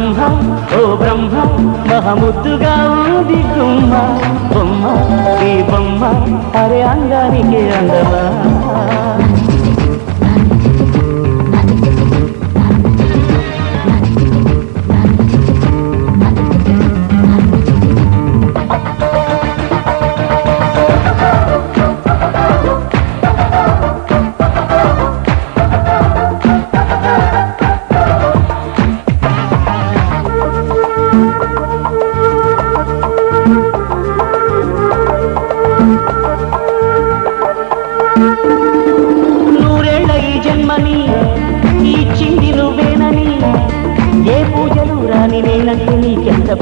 బ్రహ్మ ఓ బ్రహ్మ మహముద్దుగా ఉంది గుమ్మ బొమ్మ ఈ బొమ్మ అరే అందానికి అందమా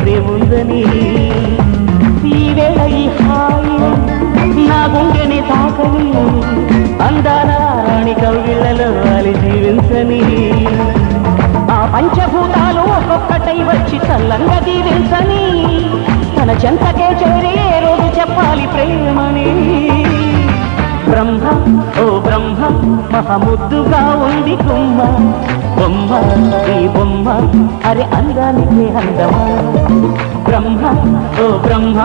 ప్రేముందని ఈ వేళ ఈ హాయి నా గుండెని తాకని అందాల రాణి కవిళ్ళలో వాలి జీవించని ఆ పంచభూతాలు ఒక్కొక్కటై వచ్చి చల్లంగా దీవించని తన చెంతకే చేరి ఏ రోజు చెప్పాలి ప్రేమని బ్రహ్మ ఓ బ్రహ్మ మహముద్దుగా ఉంది గుమ్మ బొమ్మ ఈ బొమ్మ అరే అందానికి అందమా బ్రహ్మ ఓ బ్రహ్మ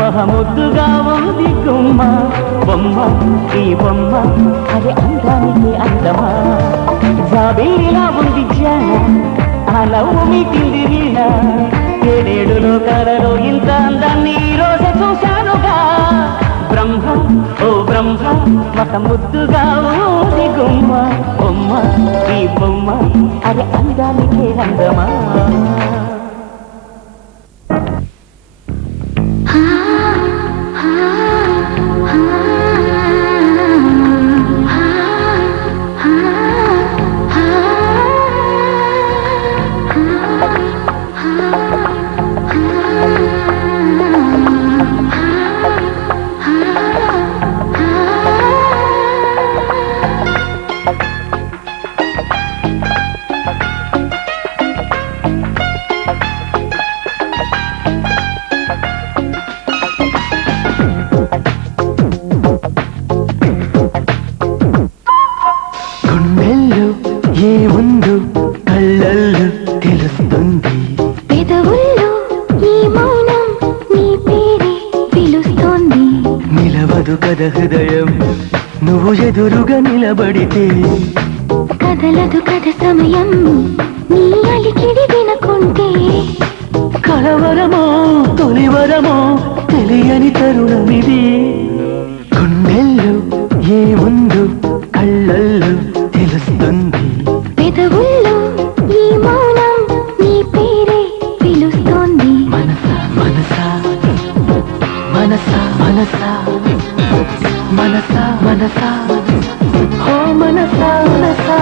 మహముద్దుగా ఉంది గుమ్మ బొమ్మ ఈ బొమ్మ అరే అందానికి అందమా జాబిల్లిలా ఉంది జాన ఆ నవ్వు మీకింది వీణ ఏడేడు లోకాలలో ఇంత అందాన్ని ఈ రోజే చూశానుగా బ్రహ్మ ఓ బ్రహ్మ మహముద్దుగా ఉంది గుమ్మ బొమ్మ ఈ బొమ్మ అది అందానికి అందమా హృదయం నువ్వు ఎదురుగా నిలబడితే కదలదు కథ సమయం నీ అలికిడి వినకుంటే కలవరమో తొలివరమో తెలియని తరుణమిది గుండెల్లో ఏముందో కళ్ళల్లో తెలుస్తుంది పెదవుల్లో ఈ మౌనం నీ పేరే పిలుస్తోంది మనసా మనసా మనసా మనసా మనసా మనసా ఓ మనసా మనసా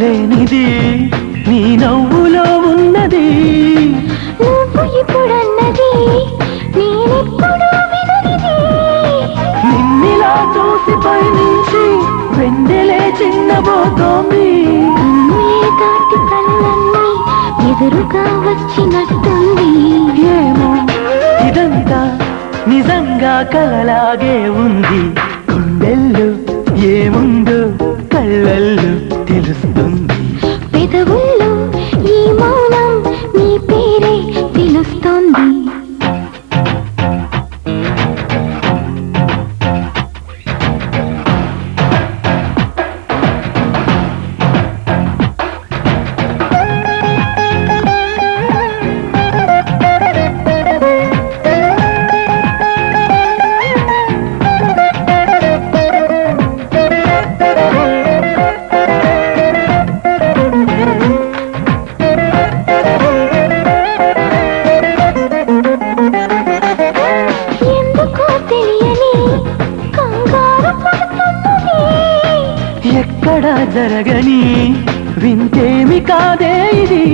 లేనిది నీ నవ్వులో ఉన్నది నువ్వు ఇప్పుడన్నది నేనెప్పుడు విననిది నిన్నిలా చూసి పైనుంచి వెన్నెలే చిన్నబోతోంది కన్నులే దాటి కళ్ళన్నీ ఎదురుగా వచ్చినట్టుంది ఏమో ఇదంతా నిజంగా కలలాగే ఉంది గుండెల్లో ఏముందో కళ్ళల్లో తెలుస్తుంది పెదవుల్లో ఈ మౌనం నీ పేరే పిలుస్తోంది ఎక్కడా జరగని వింతేమి కాదే ఇది